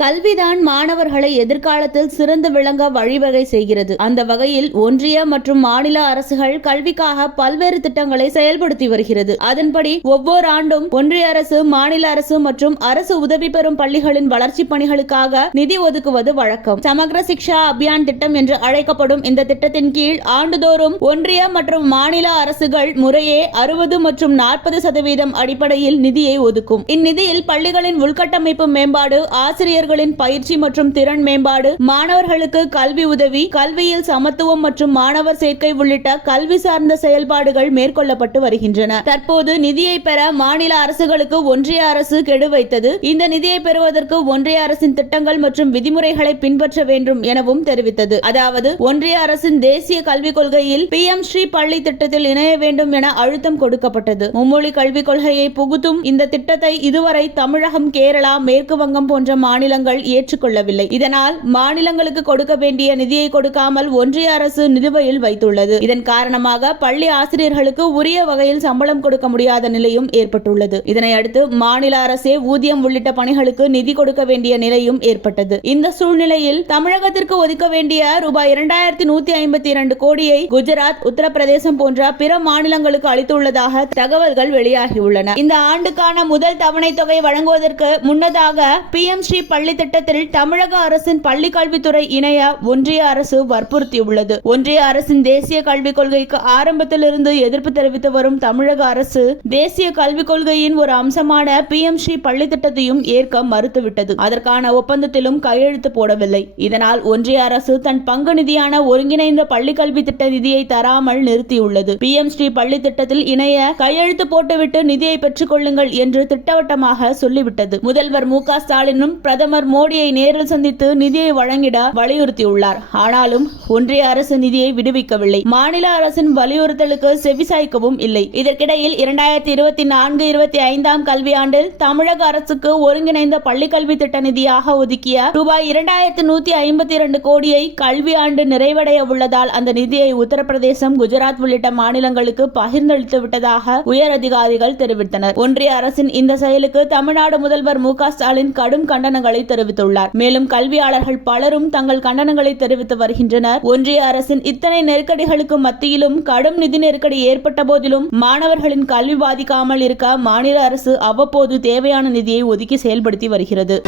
கல்விதான் மாணவர்களை எதிர்காலத்தில் சிறந்து விளங்க வழிவகை செய்கிறது. அந்த வகையில் ஒன்றிய மற்றும் மாநில அரசுகள் கல்விக்காக பல்வேறு திட்டங்களை செயல்படுத்தி வருகிறது. அதன்படி ஒவ்வொரு ஆண்டும் ஒன்றிய அரசு, மாநில அரசு மற்றும் அரசு உதவி பெறும் பள்ளிகளின் வளர்ச்சி பணிகளுக்காக நிதி ஒதுக்குவது வழக்கம். சமக்ர சிக்ஷா அபியான் திட்டம் என்று அழைக்கப்படும் இந்த திட்டத்தின் கீழ் ஆண்டுதோறும் ஒன்றிய மற்றும் மாநில அரசுகள் முறையே 60 மற்றும் 40% அடிப்படையில் நிதியை ஒதுக்கும். இந்நிதியில் பள்ளிகளின் உள்கட்டமைப்பு மேம்பாடு, ஆசிரியர் பயிற்சி மற்றும் திறன் மேம்பாடு, மாணவர்களுக்கு கல்வி உதவி, கல்வியில் சமத்துவம் மற்றும் மாணவர் சேர்க்கை உள்ளிட்ட கல்வி சார்ந்த செயல்பாடுகள் மேற்கொள்ளப்பட்டு வருகின்றன. தற்போது நிதியை பெற மாநில அரசுகளுக்கு ஒன்றிய அரசு கெடு வைத்தது. இந்த நிதியை பெறுவதற்கு ஒன்றிய அரசின் திட்டங்கள் மற்றும் விதிமுறைகளை பின்பற்ற வேண்டும் எனவும் தெரிவித்தது. அதாவது ஒன்றிய அரசின் தேசிய கல்விக் கொள்கையில் PM ஸ்ரீ பள்ளி திட்டத்தில் இணைய வேண்டும் என அழுத்தம் கொடுக்கப்பட்டது. மும்மொழி கல்விக் கொள்கையை புகுத்தும் இந்த திட்டத்தை இதுவரை தமிழகம், கேரளா, மேற்கு வங்கம் போன்ற மாநிலங்கள் ஏற்றுக்கொள்ளவில்லை. இதனால் மாநிலங்களுக்கு கொடுக்க வேண்டிய நிதியை கொடுக்காமல் ஒன்றிய அரசு நிலுவையில் வைத்துள்ளது. இதன் காரணமாக பள்ளி ஆசிரியர்களுக்கு உரிய வகையில் சம்பளம் கொடுக்க முடியாத நிலையும் ஏற்பட்டுள்ளது. இதனையடுத்து மாநில அரசே ஊதியம் உள்ளிட்ட பணிகளுக்கு நிதி கொடுக்க வேண்டிய நிலையும் ஏற்பட்டது. இந்த சூழ்நிலையில் தமிழகத்திற்கு ஒதுக்க வேண்டிய ரூபாய் 2152 கோடியை குஜராத், உத்தரப்பிரதேசம் போன்ற பிற மாநிலங்களுக்கு அளித்துள்ளதாக தகவல்கள் வெளியாகியுள்ளன. இந்த ஆண்டுக்கான முதல் தவணை தொகை வழங்குவதற்கு முன்னதாக PM ஸ்ரீ பள்ளி திட்டத்தில் தமிழக அரசின் பள்ளி கல்வித்துறை இணைய ஒன்றிய அரசு வற்புறுத்தியுள்ளது. ஒன்றிய அரசின் தேசிய கல்விக் கொள்கைக்கு ஆரம்பத்திலிருந்து எதிர்ப்பு தெரிவித்து வரும் தமிழக அரசு தேசிய கல்விக் கொள்கையின் ஒரு அம்சமான PM ஸ்ரீ பள்ளி திட்டத்தையும் ஏற்க மறுத்துவிட்டது. அதற்கான ஒப்பந்தத்திலும் கையெழுத்து போடவில்லை. இதனால் ஒன்றிய அரசு தன் பங்கு நிதியான ஒருங்கிணைந்த பள்ளி கல்வி திட்ட நிதியை தராமல் நிறுத்தியுள்ளது. PM ஸ்ரீ பள்ளி திட்டத்தில் இணைய கையெழுத்து போட்டுவிட்டு நிதியை பெற்றுக் கொள்ளுங்கள் என்று திட்டவட்டமாக சொல்லிவிட்டது. முதல்வர் மு க ஸ்டாலினும் பிரதமர் மோடியை நேரில் சந்தித்து நிதியை வழங்கிட வலியுறுத்தியுள்ளார். ஆனாலும் ஒன்றிய அரசு நிதியை விடுவிக்கவில்லை. மாநில அரசின் வலியுறுத்தலுக்கு செவிசாய்க்கவும் இல்லை. இதற்கிடையில் 2024-25 கல்வியாண்டில் தமிழக அரசுக்கு ஒருங்கிணைந்த பள்ளிக்கல்வி திட்ட நிதியாக ஒதுக்கிய ரூபாய் 2152 கோடியை கல்வி ஆண்டு நிறைவடைய உள்ளதால் அந்த நிதியை உத்தரப்பிரதேசம், குஜராத் உள்ளிட்ட மாநிலங்களுக்கு பகிர்ந்தளித்து விட்டதாக உயர் அதிகாரிகள் தெரிவித்தனர். ஒன்றிய அரசின் இந்த செயலுக்கு தமிழ்நாடு முதல்வர் மு க ஸ்டாலின் கடும் கண்டனங்களை தெரிவித்துள்ளார். மேலும் கல்வியாளர்கள் பலரும் தங்கள் கண்டனங்களை தெரிவித்து வருகின்றனர். ஒன்றிய அரசின் இத்தனை நெருக்கடிகளுக்கு மத்தியிலும் கடும் நிதி நெருக்கடி ஏற்பட்ட போதிலும் மாணவர்களின் கல்வி பாதிக்காமல் இருக்க மாநில அரசு அவ்வப்போது தேவையான நிதியை ஒதுக்கி செயல்படுத்தி வருகிறது.